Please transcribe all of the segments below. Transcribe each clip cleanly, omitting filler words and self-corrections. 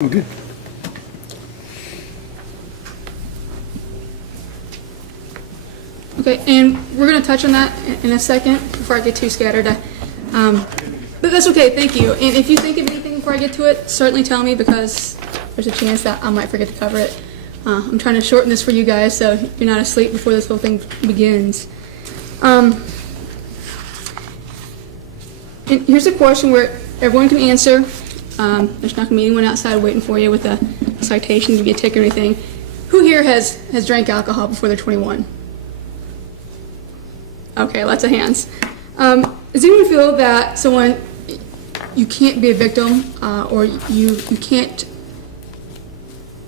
Okay. Okay, and we're going to touch on that in a second before I get too scattered. But that's okay, thank you. And if you think of anything before I get to it, certainly tell me, because there's a chance that I might forget to cover it. I'm trying to shorten this for you guys so you're not asleep before this whole thing begins. And here's a question where everyone can answer. There's not going to be anyone outside waiting for you with a citation to get a ticket or anything. Who here has drank alcohol before they're 21? Okay, lots of hands. Does anyone feel that you can't be a victim or you can't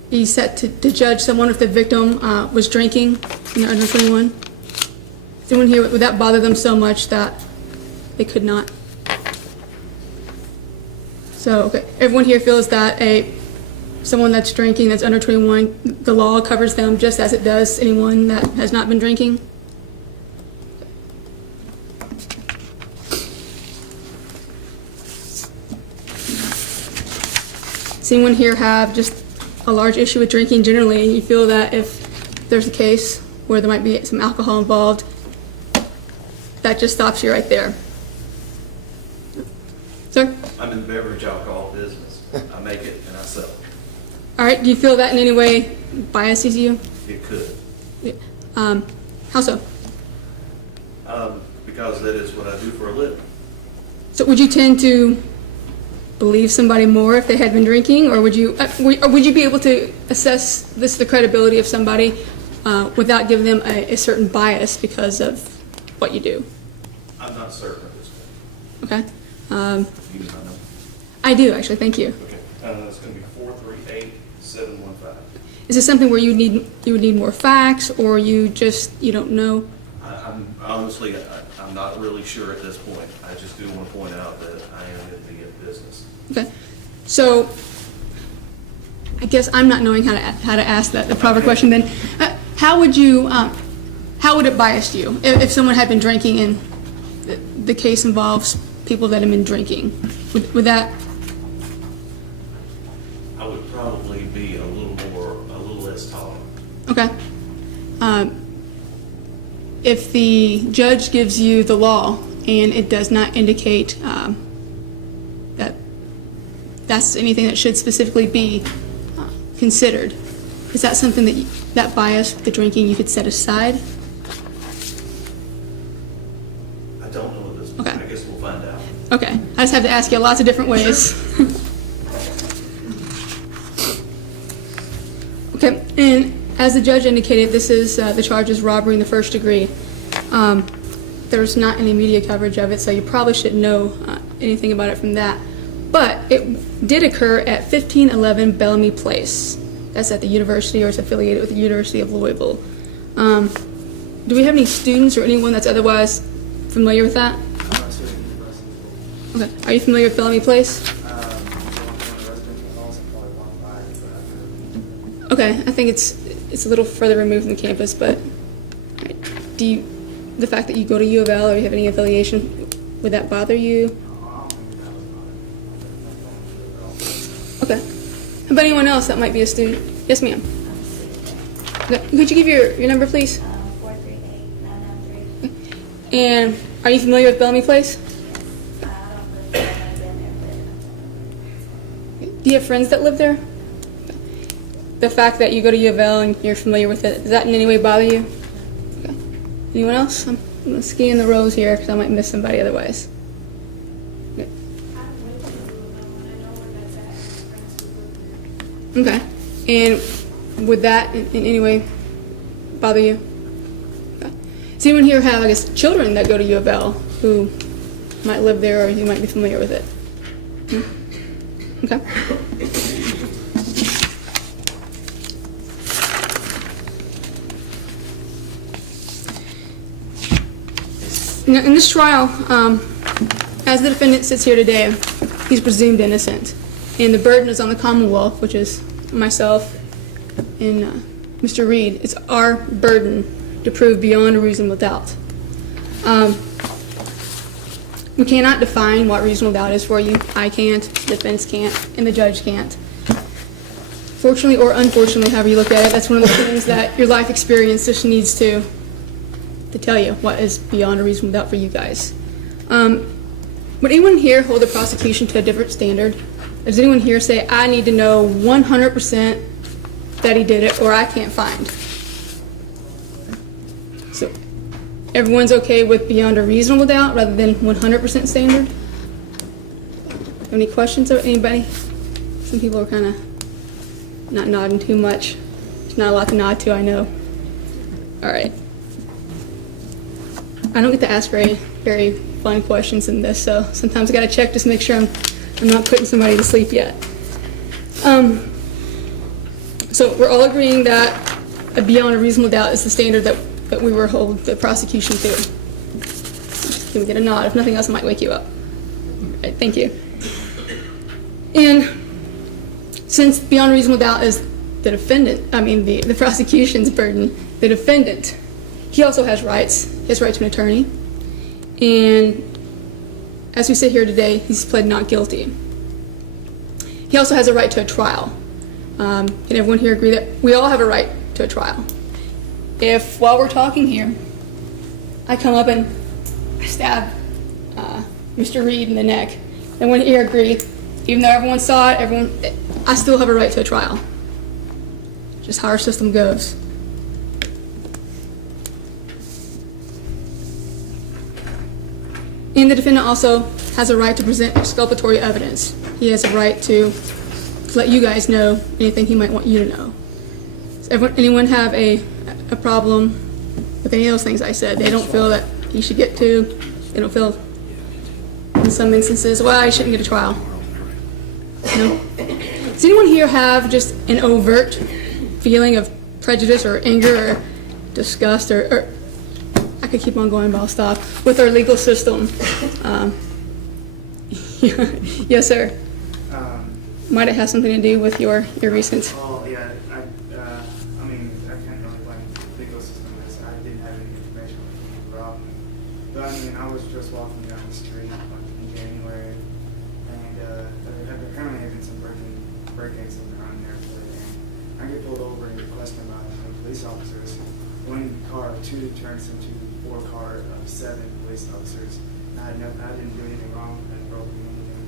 be set to judge someone if the victim was drinking and they're under 21? Does anyone here, would that bother them so much that they could not? So, okay, everyone here feels that someone that's drinking that's under 21, the law covers them just as it does anyone that has not been drinking? Does anyone here have just a large issue with drinking generally, and you feel that if there's a case where there might be some alcohol involved, that just stops you right there? Sir? I'm in the beverage alcohol business. I make it and I sell it. All right, do you feel that in any way biases you? It could. Yeah. How so? Because that is what I do for a living. So would you tend to believe somebody more if they had been drinking, or would you be able to assess the credibility of somebody without giving them a certain bias because of what you do? I'm not certain of this one. Okay. You do not know? I do, actually. Thank you. Okay. It's going to be 438-715. Is this something where you would need more facts, or you don't know? I'm honestly, I'm not really sure at this point. I just do want to point out that I am in the business. Okay. So I guess I'm not knowing how to ask the proper question then. How would it bias you if someone had been drinking and the case involves people that have been drinking? Would that? I would probably be a little less tolerant. Okay. If the judge gives you the law and it does not indicate that that's anything that should specifically be considered, is that something that bias, the drinking, you could set aside? I don't know at this point. Okay. I guess we'll find out. Okay. I just have to ask you lots of different ways. Okay. And as the judge indicated, this is the charge is robbery in the first degree. There's not any media coverage of it, so you probably shouldn't know anything about it from that. But it did occur at 1511 Bellamy Place. That's at the university, or it's affiliated with the University of Louisville. Do we have any students or anyone that's otherwise familiar with that? Okay. Are you familiar with Bellamy Place? Okay. I think it's a little further removed from the campus, but the fact that you go to U of L or you have any affiliation, would that bother you? Okay. How about anyone else that might be a student? Yes, ma'am. Okay. Could you give your number, please? 438-993. And are you familiar with Bellamy Place? Do you have friends that live there? The fact that you go to U of L and you're familiar with it, does that in any way bother you? Okay. Anyone else? I'm going to ski in the rows here because I might miss somebody otherwise. Okay. Okay. And would that in any way bother you? Okay. Does anyone here have, I guess, children that go to U of L who might live there or you might be familiar with it? Okay. Now, in this trial, as the defendant sits here today, he's presumed innocent, and the burden is on the Commonwealth, which is myself and Mr. Reed. It's our burden to prove beyond a reasonable doubt. We cannot define what reasonable doubt is for you. I can't, the defense can't, and the judge can't. fortunately or unfortunately, however you look at it, that's one of the things that your life experience just needs to tell you what is beyond a reasonable doubt for you guys. Would anyone here hold the prosecution to a different standard? Does anyone here say, I need to know 100% that he did it, or I can't find? So everyone's okay with beyond a reasonable doubt rather than 100% standard? Any questions of anybody? Some people are kind of not nodding too much. There's not a lot to nod to, I know. All right. I don't get to ask very fun questions in this, so sometimes I got to check just to make sure I'm not putting somebody to sleep yet. So we're all agreeing that a beyond a reasonable doubt is the standard that we were hold the prosecution to. Can we get a nod? If nothing else, I might wake you up. All right, thank you. And since beyond a reasonable doubt is the defendant, the prosecution's burden, the defendant, he also has rights. He has right to an attorney. And as we sit here today, he's pled not guilty. He also has a right to a trial. Can everyone here agree that we all have a right to a trial? If, while we're talking here, I come up and I stab Mr. Reed in the neck, everyone here agree, even though everyone saw it, I still have a right to a trial. Just how our system goes. And the defendant also has a right to present exculpatory evidence. He has a right to let you guys know anything he might want you to know. Does anyone have a problem with any of those things I said? They don't feel that he should get to. They don't feel, in some instances, well, he shouldn't get a trial. No? Does anyone here have just an overt feeling of prejudice or anger or disgust or I could keep on going, but I'll stop, with our legal system? Yes, sir. Might it have something to do with your recent? Oh, yeah. I can't really blame the legal system as I didn't have any information when it came up. But I was just walking down the street in January, and there apparently had been some break-ins around there. And I get pulled over and questioned by police officers. One car of 2 turns into 4 car of 7 police officers. And I didn't do anything wrong. I broke anything,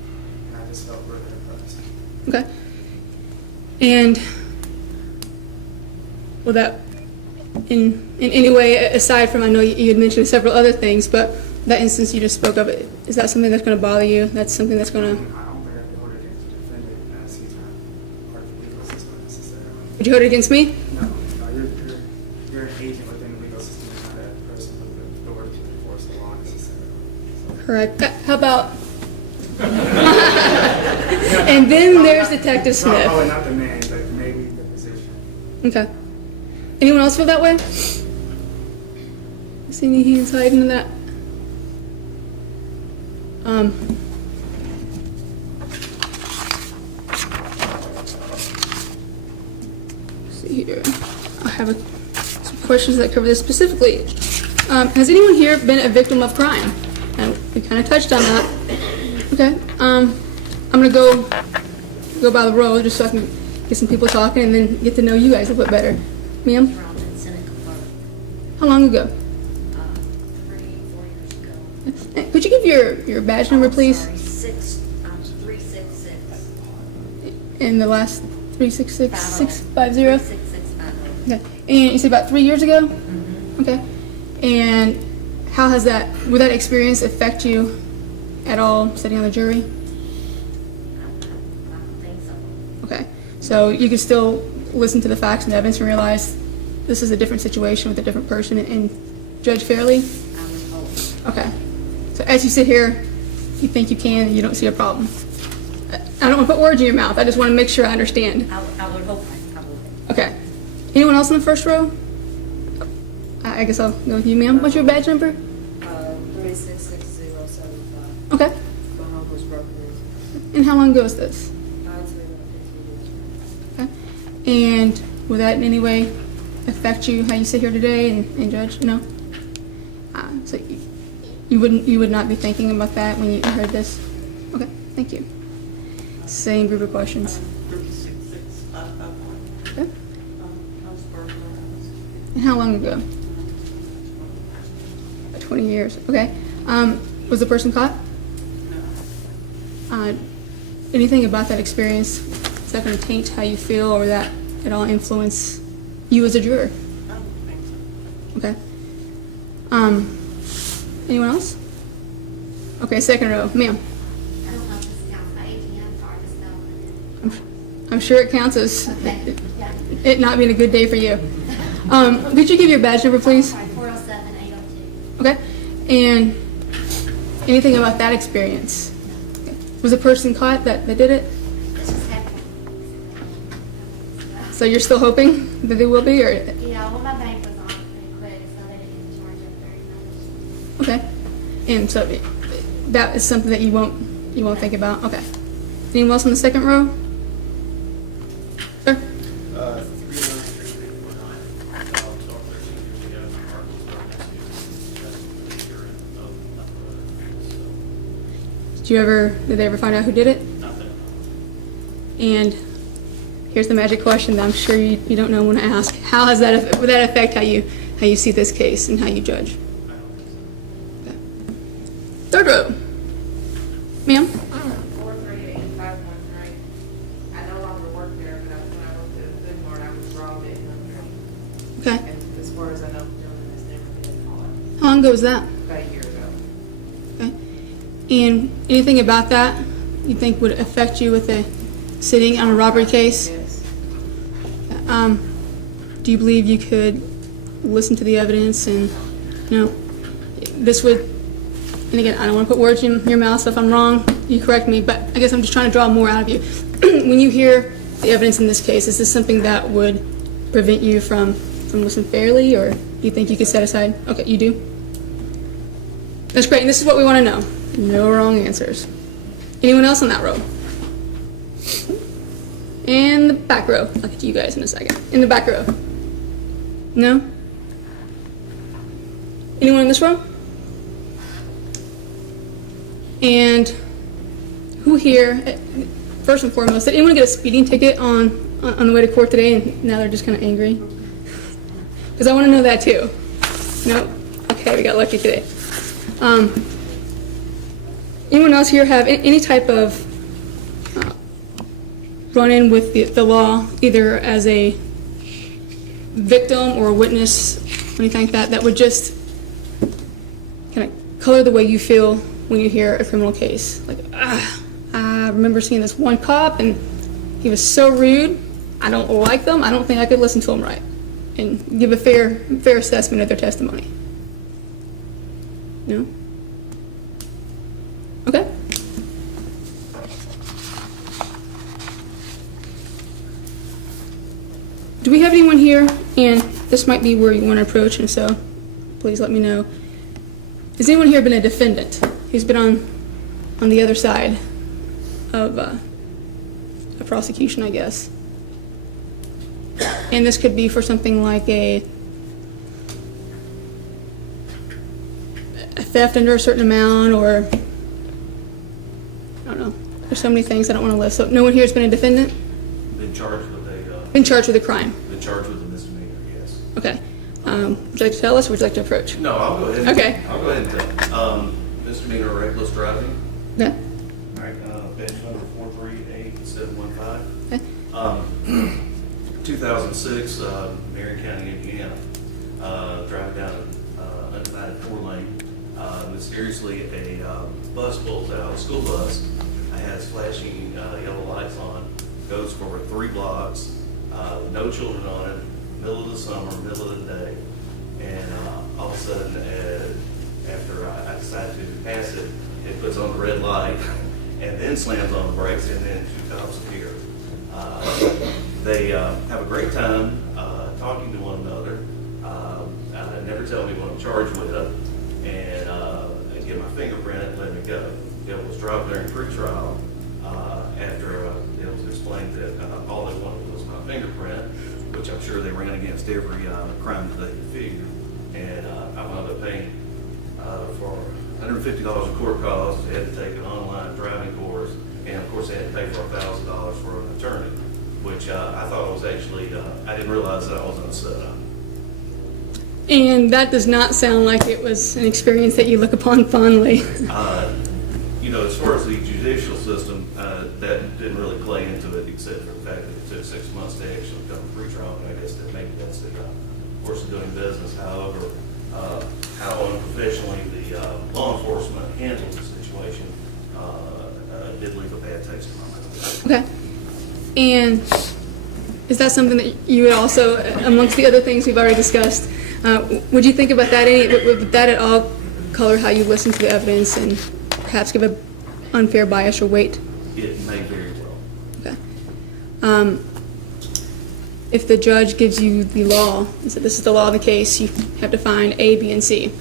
and I just felt really impressed. Okay. And will that, in any way, aside from, I know you had mentioned several other things, but that instance you just spoke of, is that something that's going to bother you? That's something that's going to... I don't think I could hold it against the defendant as he's not part of the legal system necessarily. Would you hold it against me? No, you're an agent within the legal system, and not a person with the authority to enforce the law necessarily. Correct. How about... And then there's Detective Smith. Probably not the man, but maybe the position. Okay. Anyone else feel that way? See any hands hiding in that? Let's see here. I have some questions that cover this specifically. Has anyone here been a victim of crime? And we kind of touched on that. Okay. I'm gonna go by the road just so I can get some people talking and then get to know you guys a bit better. Ma'am? How long ago? 3-4 years ago. Could you give your badge number, please? Sorry, 366. And the last 366 650? 36650. Okay. And you said about 3 years ago? Mm-hmm. Okay. And how has would that experience affect you at all, sitting on the jury? I don't think so. Okay. So you could still listen to the facts and evidence and realize this is a different situation with a different person and judge fairly? I would hope. Okay. So as you sit here, you think you can and you don't see a problem. I don't want to put words in your mouth. I just want to make sure I understand. I would hope I would. Okay. Anyone else in the first row? I guess I'll go with you, ma'am. What's your badge number? 366075. Okay. My uncle's brother. And how long ago is this? I'd say about 15 years. Okay. And will that in any way affect you, how you sit here today and judge? No? So you would not be thinking about that when you heard this? Okay, thank you. Same group of questions. 3665. how long ago? 20 years, okay. Was the person caught? Anything about that experience, is that going to taint how you feel, or that at all influence you as a juror? I don't think so. Okay. Anyone else? Okay, second row, ma'am. I don't know if this counts by ATM card, just I'm sure it counts as Okay, yeah. it not being a good day for you. Could you give your badge number, please? Sorry, 407 802. Okay. And anything about that experience? Okay. Was the person caught that did it? This just happened. So you're still hoping that they will be, or? Yeah, well, my bank was on pretty quick, so they didn't charge up very much. Okay. And so that is something that you won't think about. Okay. Anyone else on the second row? Sir? 39349, so 13 years ago, my heart was broken into urine of Did they ever find out who did it? nothing. And here's the magic question that I'm sure you don't know when to ask. How has would that affect how you see this case and how you judge? I don't think so. Okay. Third row. Ma'am? 438-513. I no longer work there, but when I worked at the Food Mart, I was robbed at gunpoint. Okay. And as far as I know, Dylan has never been caught. How long ago was that? About a year ago. Okay. And anything about that you think would affect you with the sitting on a robbery case? Yes. Do you believe you could listen to the evidence and, this would, and again, I don't want to put words in your mouth, so if I'm wrong, you correct me, but I guess I'm just trying to draw more out of you. When you hear the evidence in this case, is this something that would prevent you from listening fairly, or do you think you could set aside? Okay, you do? That's great, and this is what we want to know. No wrong answers. Anyone else on that row? In the back row. I'll get to you guys in a second. In the back row. No? Anyone in this row? And who here, first and foremost, did anyone get a speeding ticket on the way to court today and now they're just kind of angry? Because I want to know that too. No? Okay, we got lucky today. Anyone else here have any type of run-in with the law, either as a victim or a witness, anything like that would just kind of color the way you feel when you hear a criminal case? Like, I remember seeing this one cop and he was so rude, I don't like them, I don't think I could listen to him right and give a fair assessment of their testimony. No? Okay. Do we have anyone here, and this might be where you want to approach, and so please let me know. Has anyone here been a defendant who's been on the other side of a prosecution, I guess? And this could be for something like a theft under a certain amount, or I don't know. There's so many things I don't want to list. So no one here has been a defendant? Been charged with Been charged with a crime? been charged with a misdemeanor, yes. Okay. Would you like to tell us, or would you like to approach? No, I'll go ahead. Okay. I'll go ahead and tell. Misdemeanor reckless driving. Okay. All right, badge number 438-715. Okay. 2006, Marion County, Indiana, driving down an undivided 4-lane. Mysteriously, a bus pulls out, a school bus. It has flashing yellow lights on, goes for 3 blocks, no children on it, middle of the summer, middle of the day. And all of a sudden, after I decide to pass it, it puts on the red light and then slams on the brakes, and then 2 cops appear. They have a great time talking to one another. Never tell me what I'm charged with, and I get my fingerprint and let me go. It was dropped during pre-trial after it was explained that all they wanted was my fingerprint, which I'm sure they ran against every crime that they could figure. And I wound up paying for $150 of court costs. They had to take an online driving course, and of course they had to pay for $1,000 for an attorney, which I thought was actually, I didn't realize that I was on a setup. And that does not sound like it was an experience that you look upon fondly. You know, as far as the judicial system, that didn't really play into it, except for the fact that it took 6 months to actually come to pretrial, and I guess that maybe that's the course of doing business. However, how unprofessionally the law enforcement handled the situation did leave a bad taste in my mouth. Okay. And is that something that you would also, amongst the other things we've already discussed, would you think about that? Would that at all color how you listen to the evidence and perhaps give an unfair bias or weight? It may very well. Okay. If the judge gives you the law, and said this is the law of the case, you have to find A, B, and C,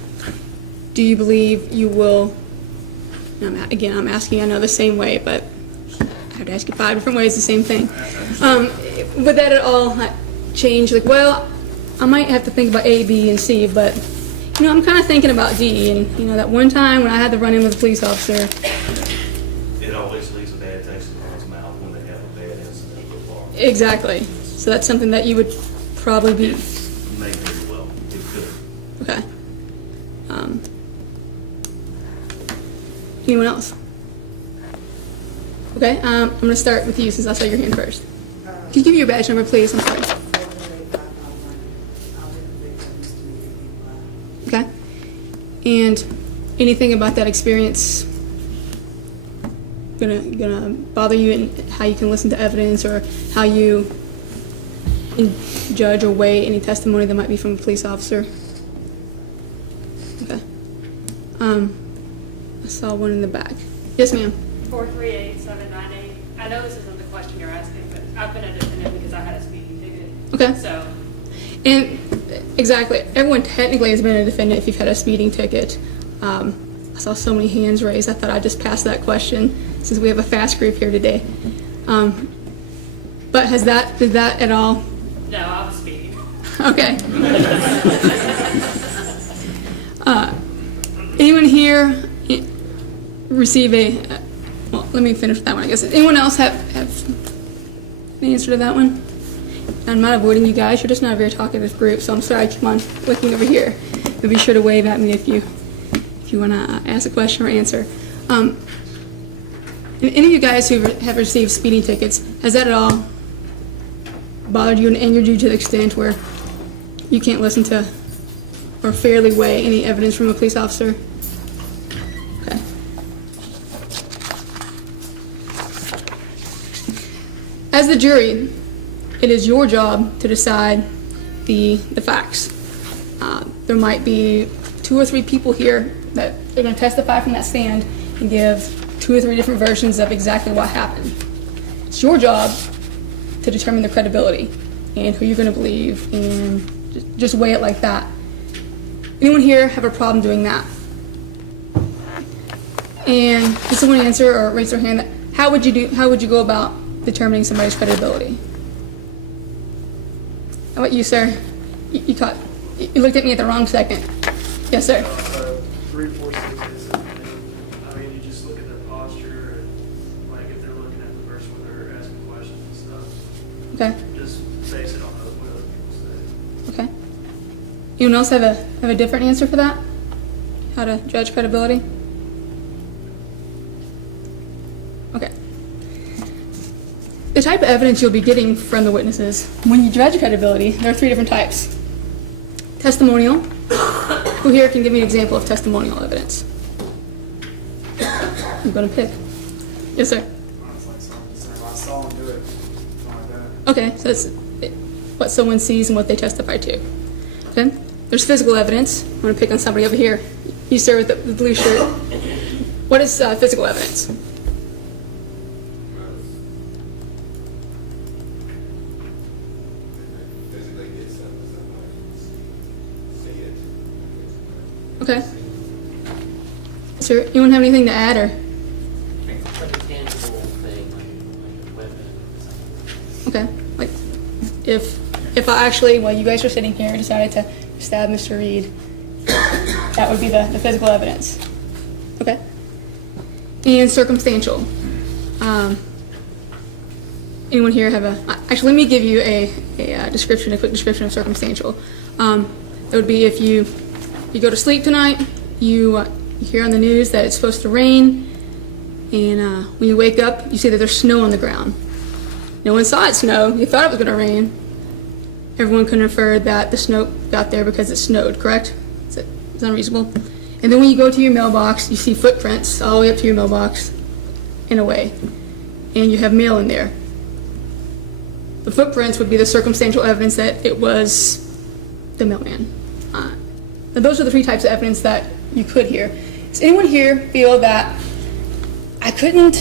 do you believe you will, again, I'm asking, I know the same way, but I have to ask you 5 different ways, the same thing. Would that at all change, like, well, I might have to think about A, B, and C, but, you know, I'm kind of thinking about D, and, you know, that one time when I had to run in with a police officer. It always leaves a bad taste in one's mouth when they have a bad incident with law. Exactly. So that's something that you would probably be. May very well. It could. Okay. Anyone else? Okay, I'm going to start with you since I saw your hand first. Can you give me your badge number, please? I'm sorry. Okay. And anything about that experience gonna bother you in how you can listen to evidence or how you judge or weigh any testimony that might be from a police officer? Okay. I saw one in the back. Yes, ma'am. 438-798. I know this isn't the question you're asking, but I've been a defendant because I had a speeding ticket. Okay. So, And exactly, everyone technically has been a defendant if you've had a speeding ticket. I saw so many hands raised. I thought I'd just pass that question since we have a fast group here today. But did that at all? no, I was speeding. Okay. Anyone here receive well, let me finish with that one, I guess. Anyone else have an answer to that one? I'm not avoiding you guys. You're just not a very talkative group, so I'm sorry I keep on looking over here. But be sure to wave at me if you want to ask a question or answer. And any of you guys who have received speeding tickets, has that at all bothered you and angered you to the extent where you can't listen to or fairly weigh any evidence from a police officer? Okay. As the jury, it is your job to decide the facts. There might be 2 or 3 people here that are going to testify from that stand and give 2 or 3 different versions of exactly what happened. It's your job to determine the credibility and who you're going to believe and just weigh it like that. Anyone here have a problem doing that? And can someone answer or raise their hand? How would you go about determining somebody's credibility? How about you, sir? You looked at me at the wrong second. Yes, sir. 3, 4, 6 is, I mean, you just look at their posture and like if they're looking at the person when they're asking questions and stuff. Okay. Just base it on what other people say. Okay. Anyone else have a different answer for that? How to judge credibility? Okay. The type of evidence you'll be getting from the witnesses when you judge credibility, there are 3 different types. Testimonial. Who here can give me an example of testimonial evidence? I'm going to pick. Yes, sir. Honestly, so I saw him do it. Something like that. Okay, so it's what someone sees and what they testify to. Okay? There's physical evidence. I'm going to pick on somebody over here. You, sir, with the blue shirt. What is physical evidence? Okay. Sir, anyone have anything to add or? Like a tangible thing, like a weapon or something. Okay. Like if I actually, while you guys are sitting here, decided to stab Mr. Reed, that would be the physical evidence. Okay. And circumstantial. Anyone here have actually, let me give you a quick description of circumstantial. That would be if you go to sleep tonight, you hear on the news that it's supposed to rain, and when you wake up, you see that there's snow on the ground. No one saw it snow. You thought it was going to rain. Everyone can infer that the snow got there because it snowed, correct? Is that unreasonable? And then when you go to your mailbox, you see footprints all the way up to your mailbox in a way, and you have mail in there. The footprints would be the circumstantial evidence that it was the mailman. Now those are the three types of evidence that you could hear. Does anyone here feel that I couldn't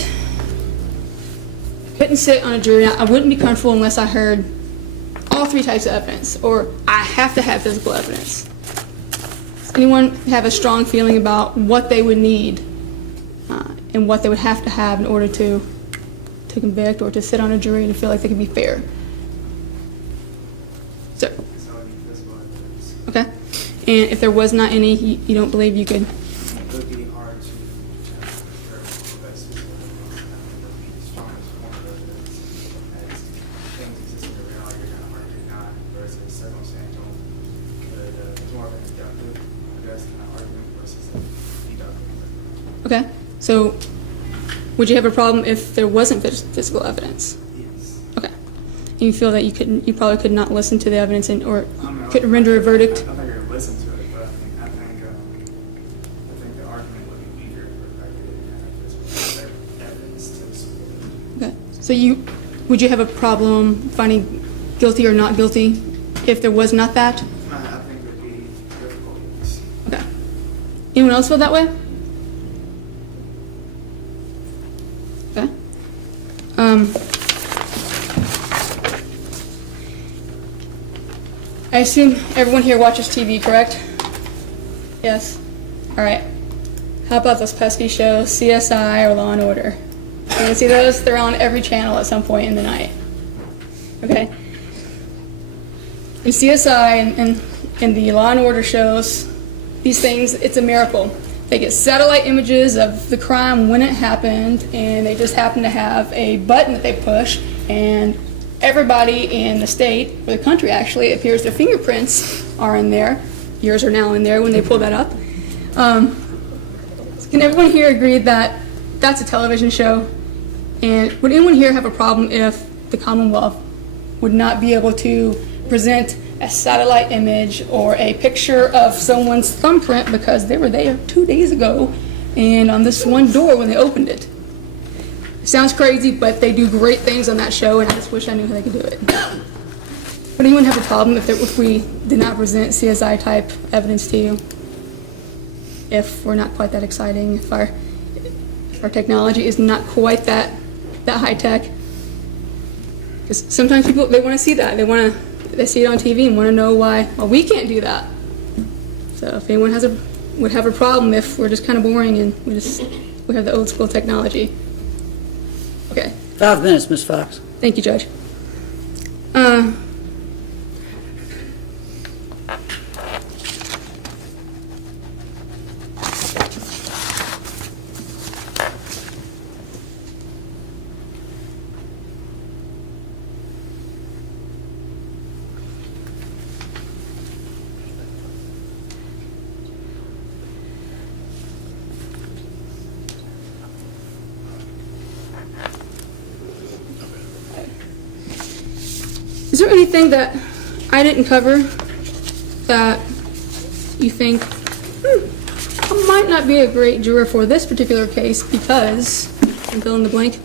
sit on a jury, I wouldn't be comfortable unless I heard all three types of evidence, or I have to have physical evidence? Does anyone have a strong feeling about what they would need and what they would have to have in order to convict or to sit on a jury and feel like they could be fair? Sir? So I need physical evidence. Okay. And if there was not any, you don't believe you could? It would be hard to compare the best physical evidence. It would be the strongest form of evidence as things existing around you're kind of hard to deny versus circumstantial. But it's more of an inductive, I guess, kind of argument versus a deductive. Okay. So would you have a problem if there wasn't physical evidence? Yes. Okay. And you feel that you probably could not listen to the evidence or I mean, couldn't render a verdict? I don't think I could listen to it, but I think the argument would be weaker for the fact that it didn't have physical evidence to support it. Okay. So would you have a problem finding guilty or not guilty if there was not that? I think it would be difficult. Yes. Okay. Anyone else feel that way? Okay. I assume everyone here watches TV, correct? Yes? All right. How about those pesky shows, CSI or Law & Order? You can see those? They're on every channel at some point in the night. Okay? In CSI and the Law & Order shows, these things, it's a miracle. They get satellite images of the crime when it happened, and they just happen to have a button that they push, and everybody in the state, or the country actually, it appears their fingerprints are in there. Yours are now in there when they pull that up. Can everyone here agree that that's a television show? And would anyone here have a problem if the Commonwealth would not be able to present a satellite image or a picture of someone's thumbprint because they were there 2 days ago and on this one door when they opened it? It sounds crazy, but they do great things on that show, and I just wish I knew how they could do it. Would anyone have a problem if we did not present CSI type evidence to you? If we're not quite that exciting, if our technology is not quite that high tech? Because sometimes people, they want to see that. They see it on TV and want to know why. Well, we can't do that. So if anyone would have a problem if we're just kind of boring and we have the old school technology. Okay. 5 minutes, Ms. Fox. Thank you, Judge. Is there anything that I didn't cover that you think, I might not be a great juror for this particular case because, and fill in the blank?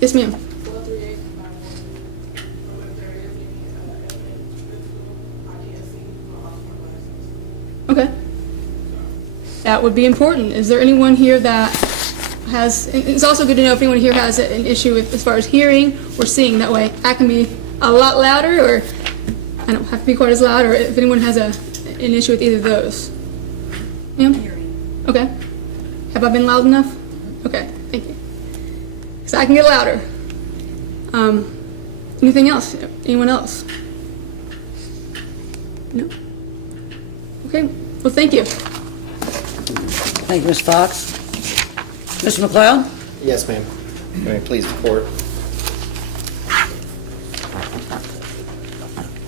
Yes, ma'am. Okay. That would be important. Is there anyone here that has, and it's also good to know if anyone here has an issue with as far as hearing or seeing. That way I can be a lot louder, or I don't have to be quite as loud, or if anyone has an issue with either of those. Ma'am? Hearing. Okay. Have I been loud enough? Okay, thank you. So I can get louder. Anything else? Anyone else? No? Okay, well, thank you. Thank you, Ms. Fox. Mr. McLeod? Yes, ma'am. May I please report?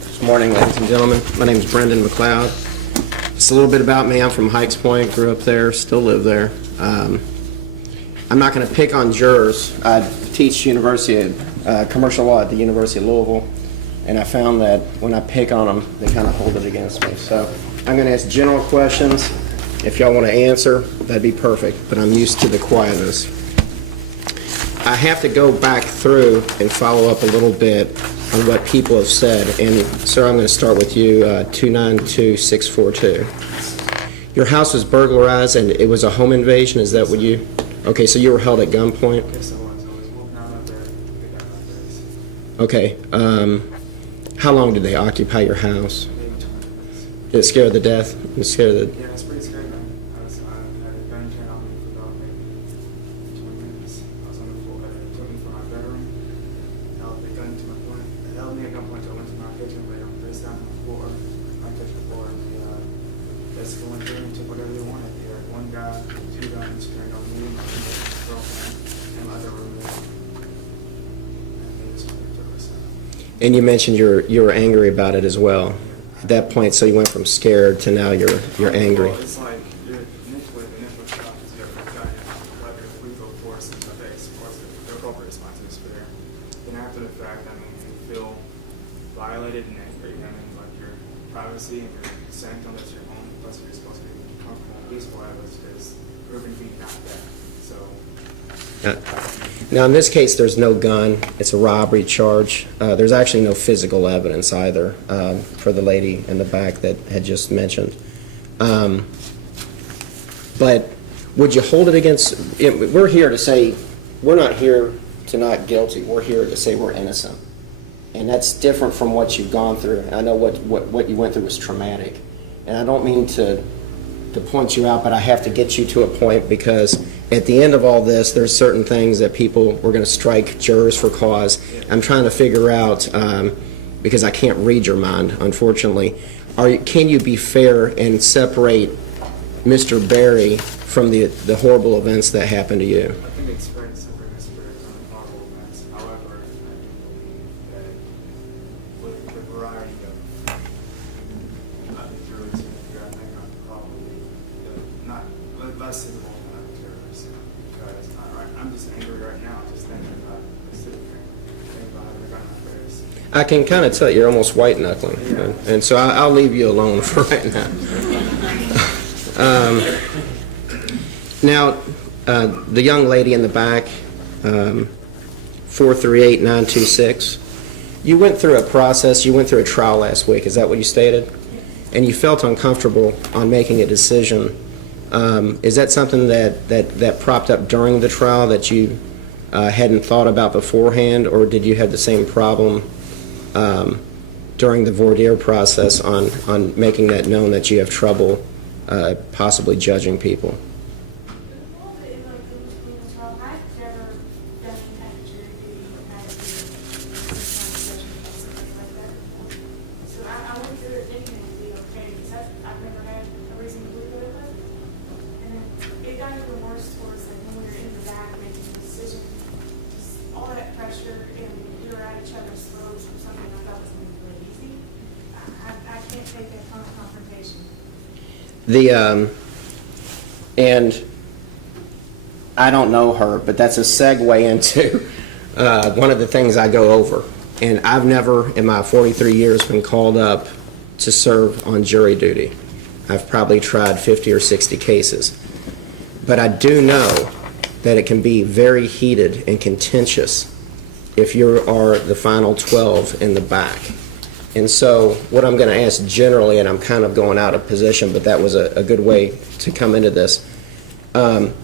This morning, ladies and gentlemen. My name is Brendan McLeod. Just a little bit about me. I'm from Hikes Point, grew up there, still live there. I'm not going to pick on jurors. I teach commercial law at the University of Louisville, and I found that when I pick on them, they kind of hold it against me. So I'm going to ask general questions. If y'all want to answer, that'd be perfect, but I'm used to the quietness. I have to go back through and follow up a little bit on what people have said. And, sir, I'm going to start with you, 292642. Your house was burglarized and it was a home invasion? Is that what you... Okay, so you were held at gunpoint? Yes, I was. I was walking out of there. They got my face. Okay. How long did they occupy your house? Maybe 20 minutes. Did it scare the death? Did it scare the... Yeah, it's pretty scary, man. I had a gun turned on me for about maybe 20 minutes. I was on the floor. They took me from my bedroom. Held the gun to my point. They held me at gunpoint. I went to my kitchen, laid on face down on the floor. My kitchen floor. And they just went through and took whatever they wanted. They had one guy, 2 guns turned on me, my girlfriend, and my other roommate. And they just went through us. And you mentioned you were angry about it as well. At that point, so you went from scared to now you're angry. Well, it's like the initial shock is you're gun, whether it's lethal force in the face, or the appropriate response is fair. Then after the fact, I mean, you feel violated and angry. I mean, like your privacy and your sanctum that's your home, plus you're supposed to be comfortable and peaceful, is proven to be not that. So. Now, in this case, there's no gun. It's a robbery charge. There's actually no physical evidence either for the lady in the back that had just mentioned. But would you hold it against... We're here to say, we're not here to not guilty. We're here to say we're innocent. And that's different from what you've gone through. I know what you went through was traumatic. And I don't mean to point you out, but I have to get you to a point because at the end of all this, there's certain things that we're going to strike jurors for cause. I'm trying to figure out, because I can't read your mind, unfortunately, can you be fair and separate Mr. Berry from the horrible events that happened to you? I think it's fair to separate Mr. Berry from the horrible events. However, I believe that with the variety of the juries in here, I think I'm probably not less suitable than other terrorists. Because I'm just angry right now, just thinking about sitting here, thinking about having a gun in my face. I can kind of tell you're almost white-knuckling, and so I'll leave you alone for right now. Now, the young lady in the back, 438-926, you went through a process, you went through a trial last week, is that what you stated? And you felt uncomfortable on making a decision. Is that something that propped up during the trial that you hadn't thought about beforehand, or did you have the same problem during the voir dire process on making that known that you have trouble possibly judging people? And I don't know her, but that's a segue into one of the things I go over. And I've never, in my 43 years, been called up to serve on jury duty. I've probably tried 50 or 60 cases. But I do know that it can be very heated and contentious if you are the final 12 in the back. And so what I'm going to ask generally, and I'm kind of going out of position, but that was a good way to come into this, can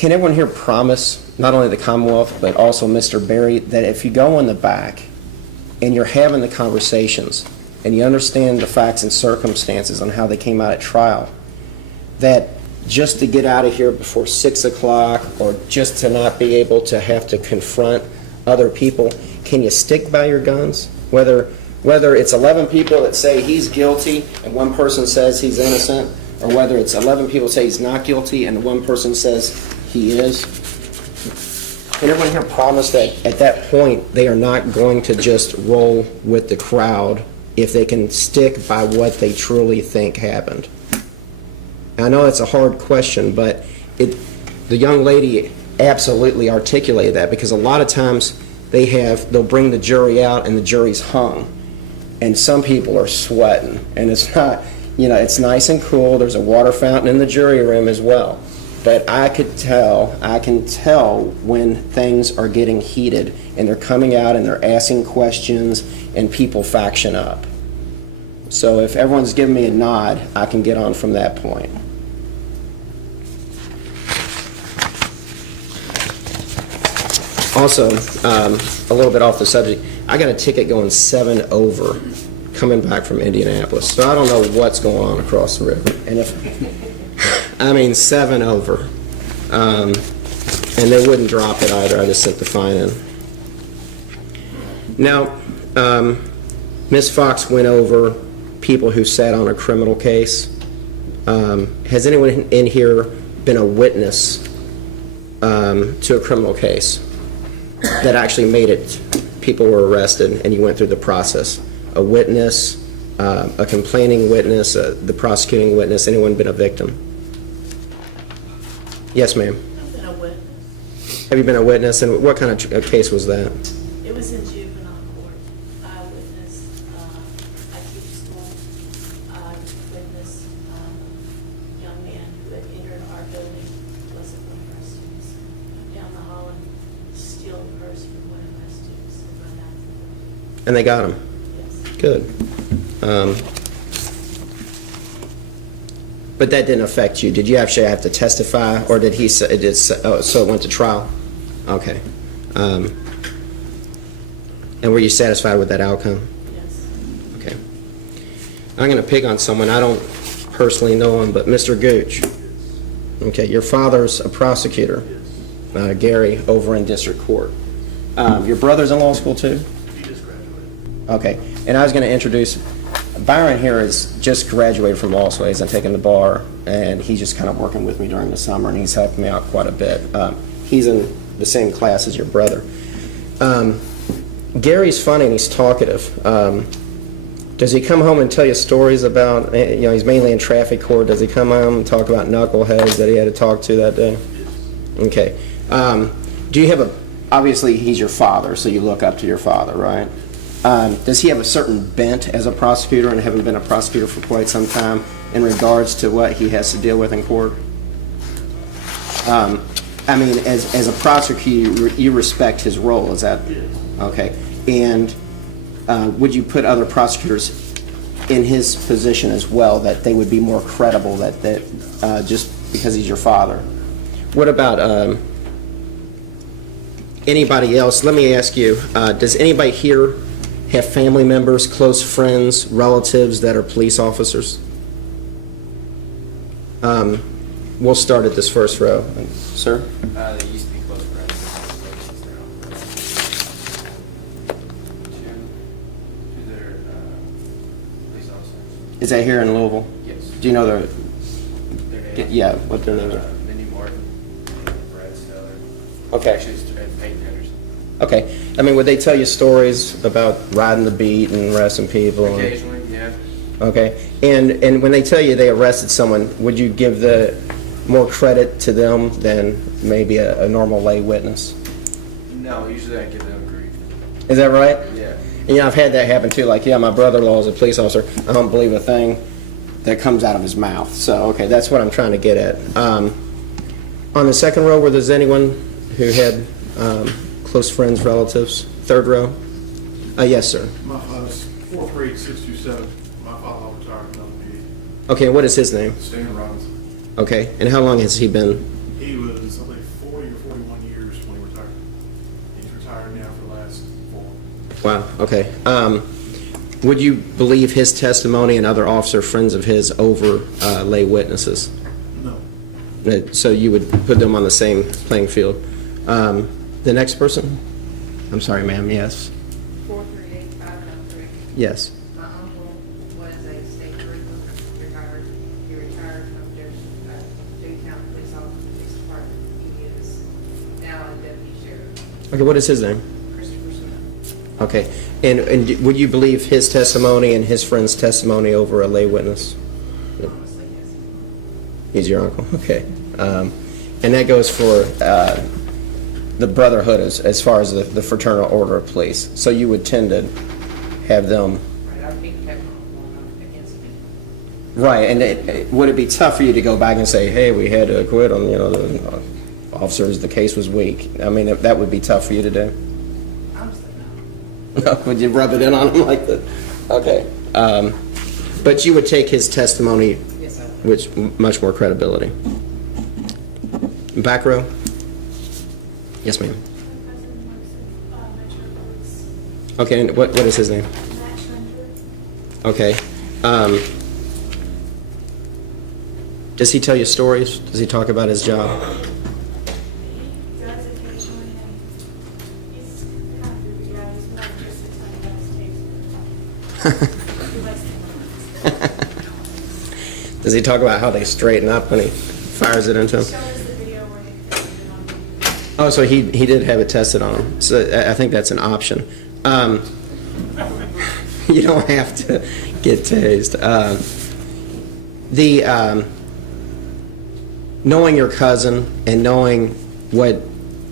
everyone here promise, not only the Commonwealth, but also Mr. Berry, that if you go in the back and you're having the conversations and you understand the facts and circumstances on how they came out at trial, that just to get out of here before 6 o'clock or just to not be able to have to confront other people, can you stick by your guns? Whether it's 11 people that say he's guilty and one person says he's innocent, or whether it's 11 people say he's not guilty and one person says he is? Can everyone here promise that at that point, they are not going to just roll with the crowd if they can stick by what they truly think happened? I know that's a hard question, but the young lady absolutely articulated that, because a lot of times they'll bring the jury out and the jury's hung, and some people are sweating, and it's not, it's nice and cool. There's a water fountain in the jury room as well. But I can tell when things are getting heated and they're coming out and they're asking questions and people faction up. So if everyone's giving me a nod, I can get on from that point. Also, a little bit off the subject, I got a ticket going 7 over coming back from Indianapolis. So I don't know what's going on across the river. And 7 over. And they wouldn't drop it either. I just sent the fine in. Now, Ms. Fox went over people who sat on a criminal case. Has anyone in here been a witness to a criminal case that actually made it? People were arrested and you went through the process. A witness, a complaining witness, the prosecuting witness. Anyone been a victim? Yes, ma'am. I've been a witness. Have you been a witness, and what kind of case was that? It was in juvenile court. I witnessed, I teach school. I witnessed a young man who had entered our building, wasn't one of our students, down the hall and steal a purse from one of my students and run out. And they got him? Yes. Good. But that didn't affect you. Did you actually have to testify, or did he say it? So it went to trial? Okay. And were you satisfied with that outcome? Yes. Okay. I'm going to pick on someone. I don't personally know him, but Mr. Gooch. Okay, your father's a prosecutor, Gary, over in district court. Your brother's in law school too? He just graduated. Okay, and I was going to introduce, Byron here is just graduated from law school. He's taking the bar, and he's just kind of working with me during the summer, and he's helping me out quite a bit. He's in the same class as your brother. Gary's funny and he's talkative. Does he come home and tell you stories about, he's mainly in traffic court. Does he come home and talk about knuckleheads that he had to talk to that day? Okay. Do you have obviously he's your father, so you look up to your father, right? Does he have a certain bent as a prosecutor, and having been a prosecutor for quite some time, in regards to what he has to deal with in court? As a prosecutor, you respect his role, is that? Yes. Okay. And would you put other prosecutors in his position as well, that they would be more credible, that just because he's your father? What about anybody else? Let me ask you, does anybody here have family members, close friends, relatives that are police officers? We'll start at this first row. Sir? They used to be close friends. Two that are police officers. Is that here in Louisville? Yes. Do you know their Their name? yeah, what their names are? Mindy Martin and Brad Stellar. Okay. Actually, it's Peyton Henderson. Okay. Would they tell you stories about riding the beat and arresting people? Occasionally, yeah. Okay. And when they tell you they arrested someone, would you give the more credit to them than maybe a normal lay witness? No, usually I give them grief. Is that right? Yeah. And, I've had that happen too. Like, my brother-in-law is a police officer. I don't believe a thing that comes out of his mouth. So, okay, that's what I'm trying to get at. On the second row, were there anyone who had close friends, relatives? Third row? Yes, sir. My father's 438-627. My father retired in another meeting. Okay, what is his name? Stan Robinson. Okay, and how long has he been? He was, I think, 40 or 41 years when he retired. He's retired now for the last 4. Wow, okay. Would you believe his testimony and other officer friends of his over lay witnesses? No. So you would put them on the same playing field. The next person? I'm sorry, ma'am, yes. 438-503. Yes. My uncle was a state trooper, retired. He retired from Dewey County Police Officer, Police Department. He is now a deputy sheriff. Okay, what is his name? Christopher Smith. Okay, and would you believe his testimony and his friend's testimony over a lay witness? Honestly, yes. He's your uncle, okay. And that goes for the brotherhood as far as the fraternal order of police. So you would tend to have them... Right, I'd be kept one against me. Right, and would it be tough for you to go back and say, hey, we had to acquit on, the officers, the case was weak? I mean, that would be tough for you to do? Honestly, no. Would you rub it in on him like that? Okay. But you would take his testimony Yes, I would. with much more credibility. Back row? Yes, ma'am. Okay, and what is his name? Okay. Does he tell you stories? Does he talk about his job? Does he talk about how they straighten up when he fires it into him? Oh, so he did have it tested on him. So I think that's an option. You don't have to get tased. Knowing your cousin and knowing what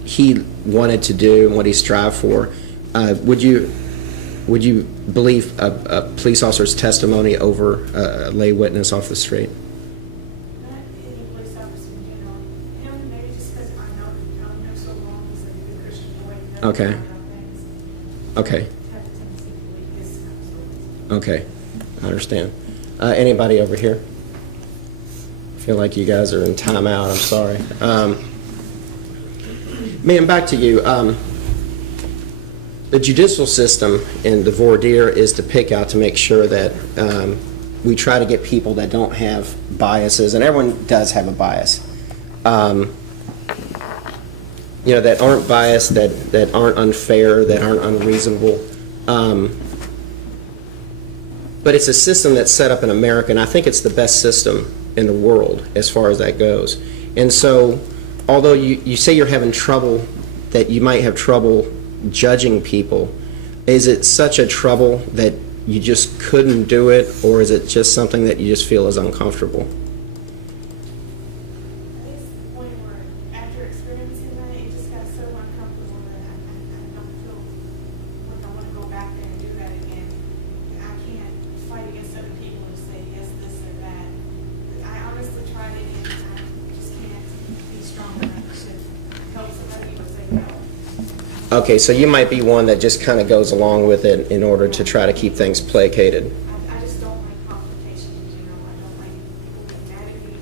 he wanted to do and what he strived for, would you believe a police officer's testimony over a lay witness off the street? Okay. Okay. Okay. I understand. Anybody over here? I feel like you guys are in timeout. I'm sorry. Ma'am, back to you. The judicial system and the voir dire is to pick out to make sure that we try to get people that don't have biases, and everyone does have a bias. That aren't biased, that aren't unfair, that aren't unreasonable. But it's a system that's set up in America, and I think it's the best system in the world as far as that goes. And so, although you say you're having trouble, that you might have trouble judging people, is it such a trouble that you just couldn't do it, or is it just something that you just feel is uncomfortable? Okay, so you might be one that just kind of goes along with it in order to try to keep things placated. I just don't like complications, I don't like people getting mad at me.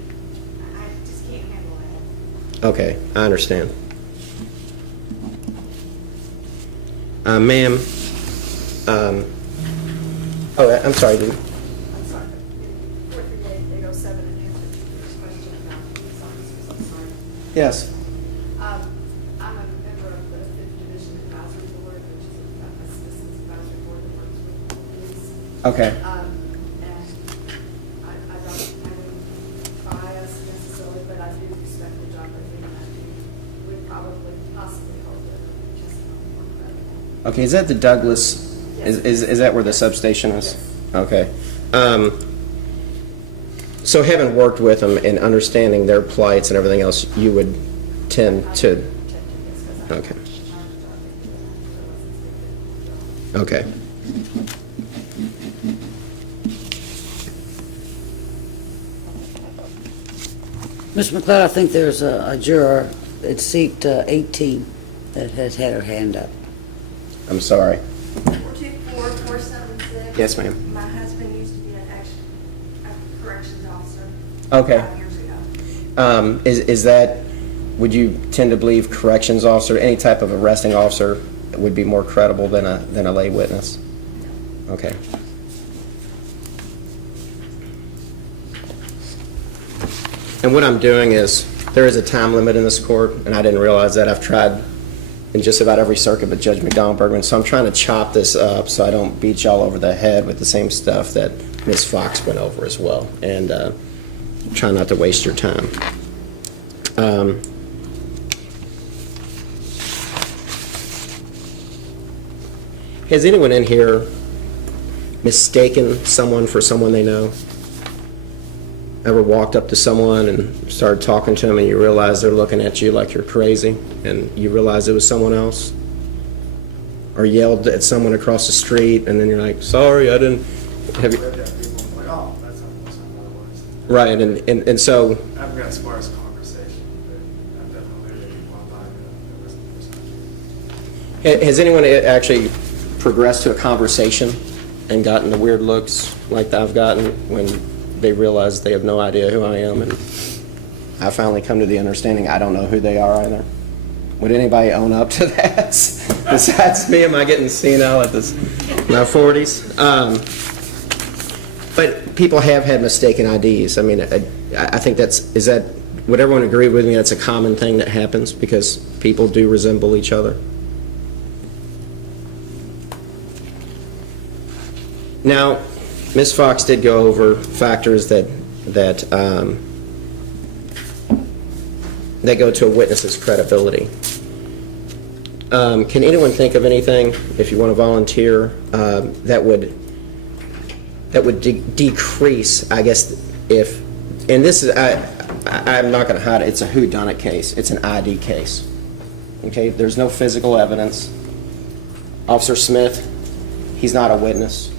I just can't handle that. Okay, I understand. Ma'am, I'm sorry, dude. I'm sorry. In 438-807 and answer to your question about police officers, I'm sorry. Yes. I'm a member of the 5th Division Advisory Board, which is a citizens advisory board that works with police. Okay. And I don't have any bias necessarily, but I do respect the job they're doing, and I would probably possibly hope that it would just be more credible. Okay, is that the Douglas, Yes. is that where the substation is? Yes. Okay. So having worked with them and understanding their plights and everything else, you would tend to... Okay. Okay. Mr. McLeod, I think there's a juror at seat 18 that has had her hand up. I'm sorry. 424-476. Yes, ma'am. My husband used to be a corrections officer. Okay. 5 years ago. Is that, would you tend to believe corrections officer, any type of arresting officer would be more credible than a lay witness? Okay. And what I'm doing is, there is a time limit in this court, and I didn't realize that. I've tried in just about every circuit but Judge McDonald Bergman, so I'm trying to chop this up so I don't beat y'all over the head with the same stuff that Ms. Fox went over as well, and try not to waste your time. Has anyone in here mistaken someone for someone they know? Ever walked up to someone and started talking to them and you realize they're looking at you like you're crazy and you realize it was someone else? Or yelled at someone across the street and then you're like, sorry, I didn't... Have you... Read that people, I'm like, oh, that's not what it was. Right, and so... I've got as far as conversation, but I've definitely read people online that wasn't the person. Has anyone actually progressed to a conversation and gotten the weird looks like I've gotten when they realize they have no idea who I am, and I finally come to the understanding I don't know who they are either? Would anybody own up to that? Besides me, am I getting senile at this, my 40s? But people have had mistaken IDs. I mean, I think is that, would everyone agree with me that's a common thing that happens because people do resemble each other? Now, Ms. Fox did go over factors that go to a witness's credibility. Can anyone think of anything, if you want to volunteer, that would decrease, I guess, if, and this is, I'm not going to hide it, it's a whodunit case. It's an ID case. Okay, there's no physical evidence. Officer Smith, he's not a witness.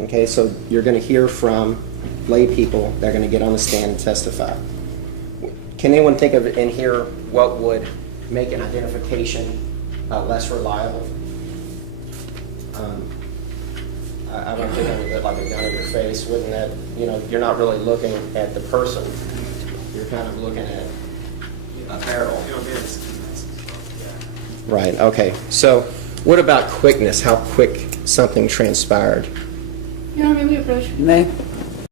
Okay, so you're going to hear from lay people that are going to get on the stand and testify. Can anyone think of in here what would make an identification less reliable? I don't think of it like a gun in your face. Wouldn't that, you're not really looking at the person. You're kind of looking at a barrel. Right, okay. So what about quickness, how quick something transpired? Your Honor, may we approach? May?